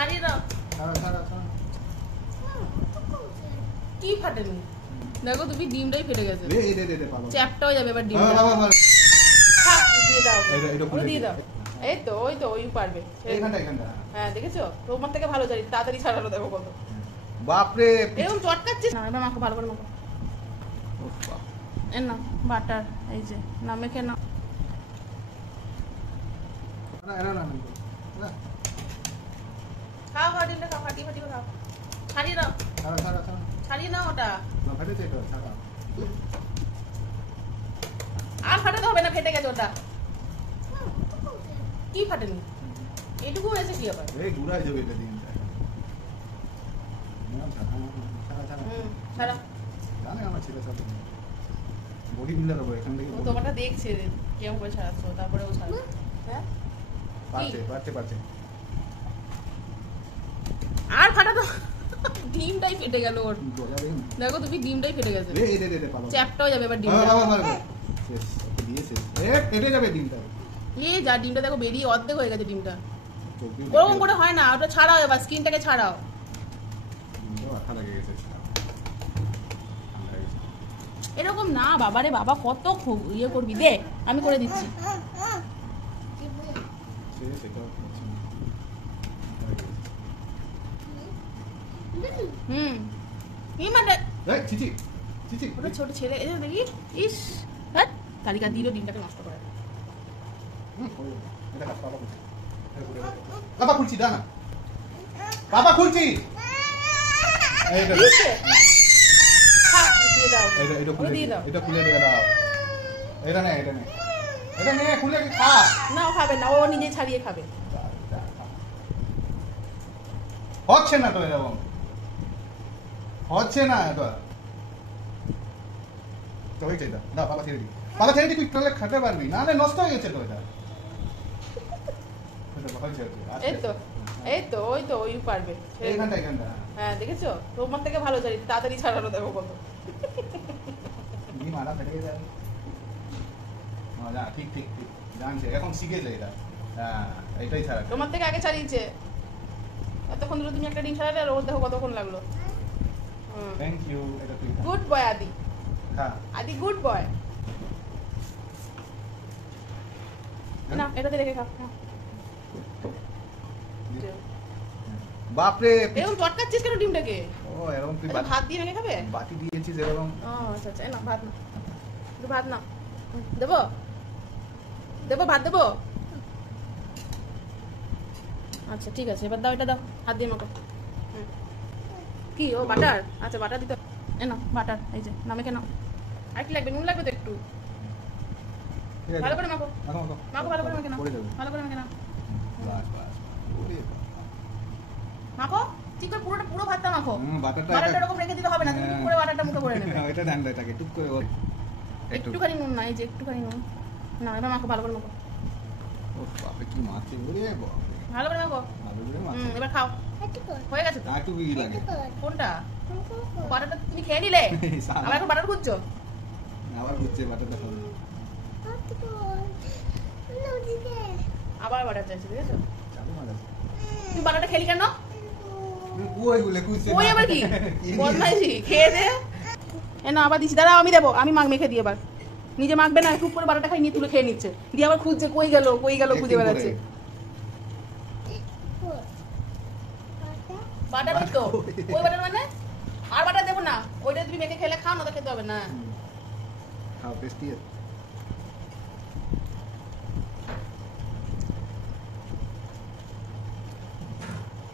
ছাড়িয়ে দাও। কি ফাটেনি? দেখো তুমি ডিমটাই ফেটে গেছে। চ্যাপটা হয়ে যাবে এবার ডিমটা। দিয়ে দাও, দিয়ে দাও। এই তো ওই তো ওই পারবে। হ্যাঁ দেখেছো, তোমার থেকে ভালো জানি, তাড়াতাড়ি ছাড়ালো দেখো কত। বাপরে এরকম চটকাচ্ছিস না, এবার মাখো ভালো করে মাখো। এর না বাটার, এই যে না মেখে না। খাও খাও ডিমটা খাও, ফাটিয়ে ফাটিয়ে খাও। ছাড়িয়ে দাও, ছাড়িয়ে নাও ওটা। আর ফাটাতে হবে না, ফেটে গেছে ওটা। কি ফাটেনি? এইটুকু হয়েছে কি আবার? ছাড়া তোমারটা দেখছে কেমন করে ছাড়াচ্ছ, তারপরে ও ছাড়া। হ্যাঁ আর ফাটাতো ডিমটাই ফেটে গেল ওর। দেখো তুমি ডিমটাই ফেটে গেছে, চ্যাপটা হয়ে যাবে এবার ডিমটা। এই যা ডিমটা দেখো বেরিয়ে অর্ধেক হয়ে গেছে ডিমটা। ওরকম করে হয় না, ওটা ছাড়াও এবার, স্কিনটাকে ছাড়াও। এরকম না বাবারে বাবা, কত ইয়ে করবি, দে আমি করে দিচ্ছি। ছোট ছেলে দেখি, ইস কালিকা দিল ডিমটাকে নষ্ট করে। বাবা খুলছি, দাঁড়া বাবা খুলছি। এটা খুলে দিয়ে দাও। এটা নে, এটা নে, এটা নে, খুলে খা। না ও খাবে না, ও নিজেই ছাড়িয়ে খাবে। হচ্ছে না তো, এরকম হচ্ছে না তো। বাবা ছেড়ে দি, বাবা ছেড়ে দি, তুই তাহলে খেতে পারবি না, নষ্ট হয়ে গেছে তো এটা। এই তো ওই তো ওই পারবে। হ্যাঁ দেখেছো, তোমার থেকে ভালো জানি, তাড়াতাড়ি ছাড়ালো দেখো কত। ঠিক ঠিক ঠিক জানছে, এখন শিখেছে এটা। এটাই ছাড়া তোমার থেকে আগে ছাড়িয়েছে। এতক্ষণ ধরে তুমি একটা ডিম ছাড়ালে, আর ওর দেখো কতক্ষণ লাগলো। Thank you. এটা তুই গুড বয় আদি। হ্যাঁ আদি গুড বয়। না এটাতে রেখে খাও। বাপরে এরকম চটকাচ্ছিস কেন ডিমটাকে? ও এরকম তুই ভাত দিয়ে মেখে খাবে? বাটি দিয়েছিস এরকম। ও আচ্ছা আচ্ছা, না ভাত না, একটু ভাত না দেবো, দেবো ভাত দেবো। আচ্ছা ঠিক আছে, এবার দাও, এটা দাও, হাত দিয়ে মাখো। কি ও বাটার? আচ্ছা বাটার দিতে, এ না বাটার, এই যে না মেখে নাও। আর কি লাগবে? নুন লাগবে তো একটু। ভালো করে মাখো, মাখো ভালো করে মেখে নাও, ভালো করে মেখে নাও। মাখো ঠিক করে, পুরোটা পুরো ভাতটা মাখো। বাটারটা এরকম রেখে দিতে হবে না, তুমি পুরো বাটারটা মুখে ভরে নেবে। এটা ধান এটাকে টুক করে একটুখানি নুন না, এই যে একটুখানি নুন না, এবার মাখো ভালো করে মাখো। ও বাবা কি মাছে ওরে বাবা, ভালো করে মাখো। এবার খাও, হয়ে গেছে তো। একটু কি লাগে কোনটা? বাটারটা তুমি খেয়ে নিলে, আবার এখন বাটার খুঁজছো? আবার খুঁজছে বাটারটা খাবে, আবার বাটার চাইছে, বুঝেছো? তুমি বাটারটা খেলি কেন? ওই আবার কি বদমাইশি, খেয়ে দে। এ না আবার দিচ্ছি, দাঁড়াও আমি দেবো, আমি মেখে দিই। এবার নিজে মাখবে না, টুক করে বাটারটা খাই নিয়ে তুলে খেয়ে নিচ্ছে, দিয়ে আবার খুঁজছে কই গেল কই গেল, খুঁজে বেড়াচ্ছে। বাটার ওই তো, ওই বাটার মানে আর বাটার দেবো না, ওইটা তুমি মেখে খেলে খাও, না তো খেতে হবে না। খাও টেস্টি আছে।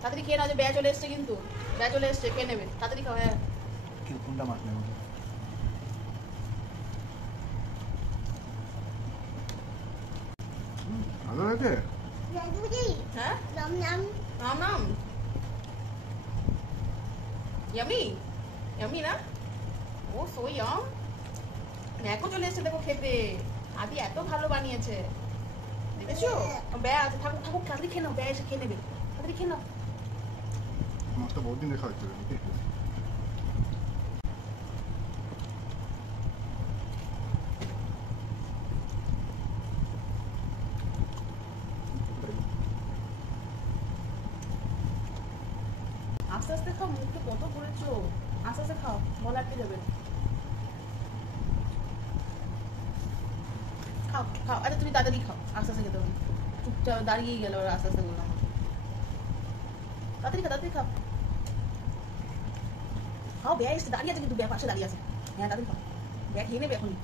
তাড়াতাড়ি খেয়ে নাও, যে ব্যয় চলে এসছে, কিন্তু ব্যয় চলে এসছে, খেয়ে নেবে, তাড়াতাড়ি খাও। হ্যাঁ কোনটা মাছ নেব? ভালো লাগে। হ্যাঁ নাম নাম নাম নাম ইয়ামি ইয়ামি না, ও সো ইয়াম। ম্যাকও চলে এসছে দেখো খেতে, আদি এত ভালো বানিয়েছে, দেখেছো? ব্যয় আছে, থাকুক থাকুক, তাড়াতাড়ি খেয়ে নাও, ব্যয় এসে খেয়ে নেবে, তাড়াতাড়ি খেয়ে নাও। মাছটা বহুত দিন দেখা হচ্ছে। আস্তে আস্তে খাও, মুখটা কত করেছো, আস্তে আস্তে খাও, গলা আটকে যাবে। খাও খাও, আরে তুমি তাড়াতাড়ি খাও, আস্তে আস্তে খেতে হবে, চুপচাপ দাঁড়িয়েই গেল ওরা, আস্তে আস্তে বললাম, তাড়াতাড়ি খাও, তাড়াতাড়ি খাও, খাও, ব্যাগ এসে দাঁড়িয়ে আছে, কিন্তু ব্যাগ পাশে দাঁড়িয়ে আছে, হ্যাঁ তাড়াতাড়ি খাও, ব্যাগ খেয়ে নেবে এখনই।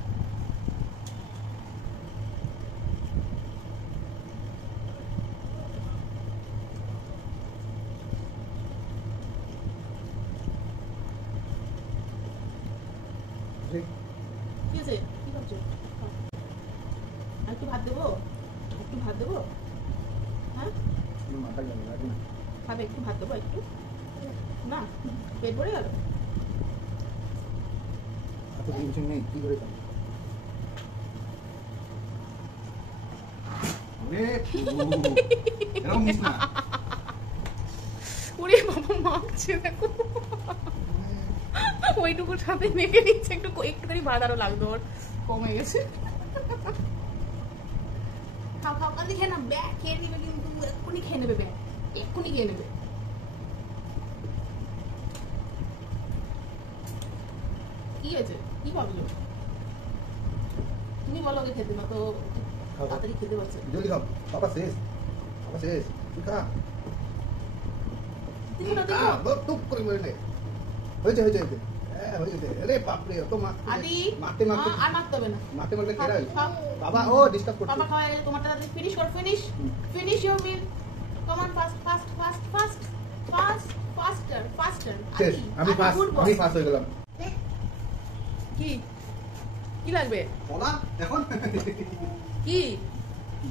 কি আছে, কি ভাবছো? একটু ভাত দেবো, একটু ভাত দেবো, হ্যাঁ খাবে, একটু ভাত দেবো, একটু না, পেট ভরে গেল। ওরে বাবা, মাখছে দেখো, ওইটুকুর সাথে মেখে নিচ্ছে, একটুখানি ভাত আরো লাগতো, ওর কমে গেছে। খাও খাও, কান্দি খেয়ে না, ব্যাগ খেয়ে নিবে, কিন্তু এক্ষুনি খেয়ে নেবে, ব্যাগ এক্ষুনি খেয়ে নেবে। কি আছে, কি ভাবছো তুমি? বলো ওকে খেতে, না তো তাড়াতাড়ি খেতে পারছে। জলদি খাও, বাবা শেষ, বাবা শেষ, তুই খা, টুক করে মেরে নে, হয়েছে হয়েছে হয়েছে, হ্যাঁ হয়েছে। আরে বাপরে, তো আদি মারতে মারতে আর মারতে হবে না, মারতে মারতে কেরা বাবা, ও ডিস্টার্ব করছে। বাবা খাওয়া তোমারটা ফিনিশ কর, finish your meal, come on, fast fast fast fast fast faster faster. শেষ, আমি ফাস্ট হয়ে গেলাম। কি কি লাগবে? বলা এখন কি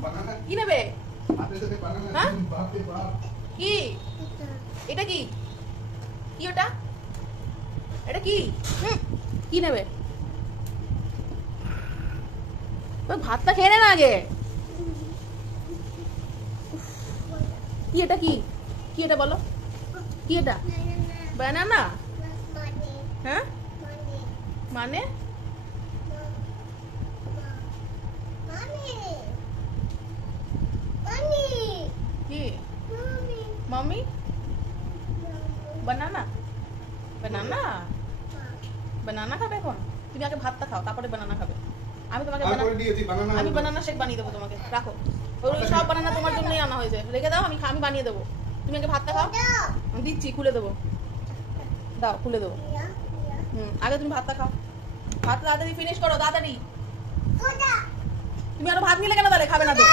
বানানা কি নেবে? হাতের সাথে বানানা, হ্যাঁ? বাপ রে বাপ, কি এটা? কি কি ওটা? এটা কি? কি নেবে? ওই ভাতটা খেয়ে নে না আগে। কি এটা? কি কি এটা বলো, কি এটা? বানানা? হ্যাঁ মানে কি? মাম্মি বানানা? বানানা? বানানা খাবে এখন? তুমি আগে ভাতটা খাও, তারপরে বানানা খাবে। আমি তোমাকে আমি বানানা শেক বানিয়ে দেবো তোমাকে, রাখো। ওই সব বানানা তোমার জন্যই আনা হয়েছে, রেখে দাও, আমি বানিয়ে দেবো। তুমি আগে ভাতটা খাও, আমি দিচ্ছি, খুলে দেবো, দাও খুলে দেবো। আগে তুমি ভাতটা খাও, ভাত তাড়াতাড়ি ফিনিশ করো, তাড়াতাড়ি। তুমি আরো ভাত নিলে কেন তাহলে? খাবে না তো?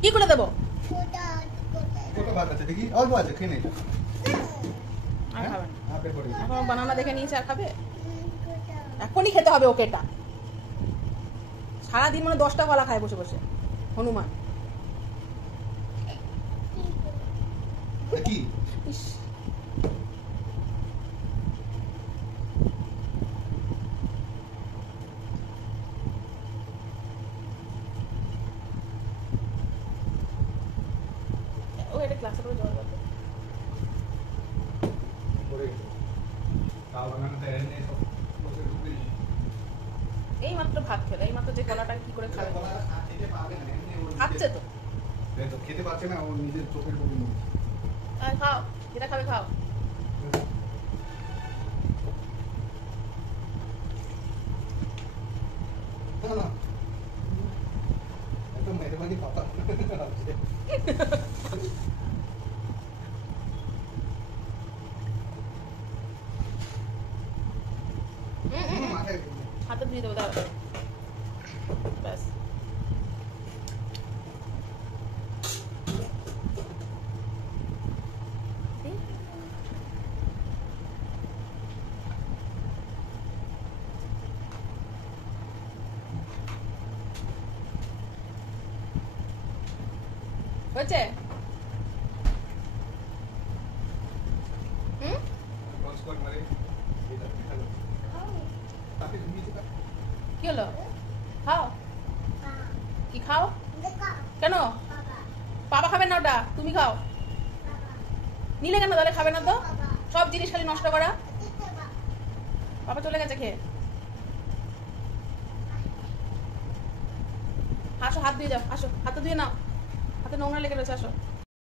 কি খুলে দেবো? কত ভাত আছে দেখি, অল্প আছে, খেয়ে নে। আর খাবে না, আপে পড়ে গেছে। এখন বানানা দেখে নিয়েছে, আর খাবে? এখনই খেতে হবে ওকে এটা। সারাদিন মানে 10টা কলা খায় বসে বসে, হনুমান। কি ইস, ও এটা ক্লাসে করে জল দাও। পড়ে গেছে, তাও বানানাটা এনে সব বসে ঢুকে দিই। এই মাত্র ভাত খেলে, এই মাত্র যে কলাটা কি করে খাবে? খেতে পারবে না, এমনি ওর খাচ্ছে তো, তো খেতে পারছে না, ও নিজের চোখের মুখে মুখ। খাও, যেটা খাবে খাও। না না, একদম মেহরবানি পাতা আছে। মাথায় হাতে দিয়ে দেবো, দাও, ব্যাস। হয়েছে? কনস্কট মারে এটা খালো। তাতে তুমি যেটা কি হলো? খাও, কি খাও? কেন? বাবা খাবে না ওটা, তুমি খাও। নিলে কেন তাহলে? খাবে না তো, সব জিনিস খালি নষ্ট করা। বাবা চলে গেছে খেয়ে। আসো, হাত দিয়ে যাও, আসো, হাতে দিয়ে নাও, হাতে নোংরা লেগে রয়েছে, আসো।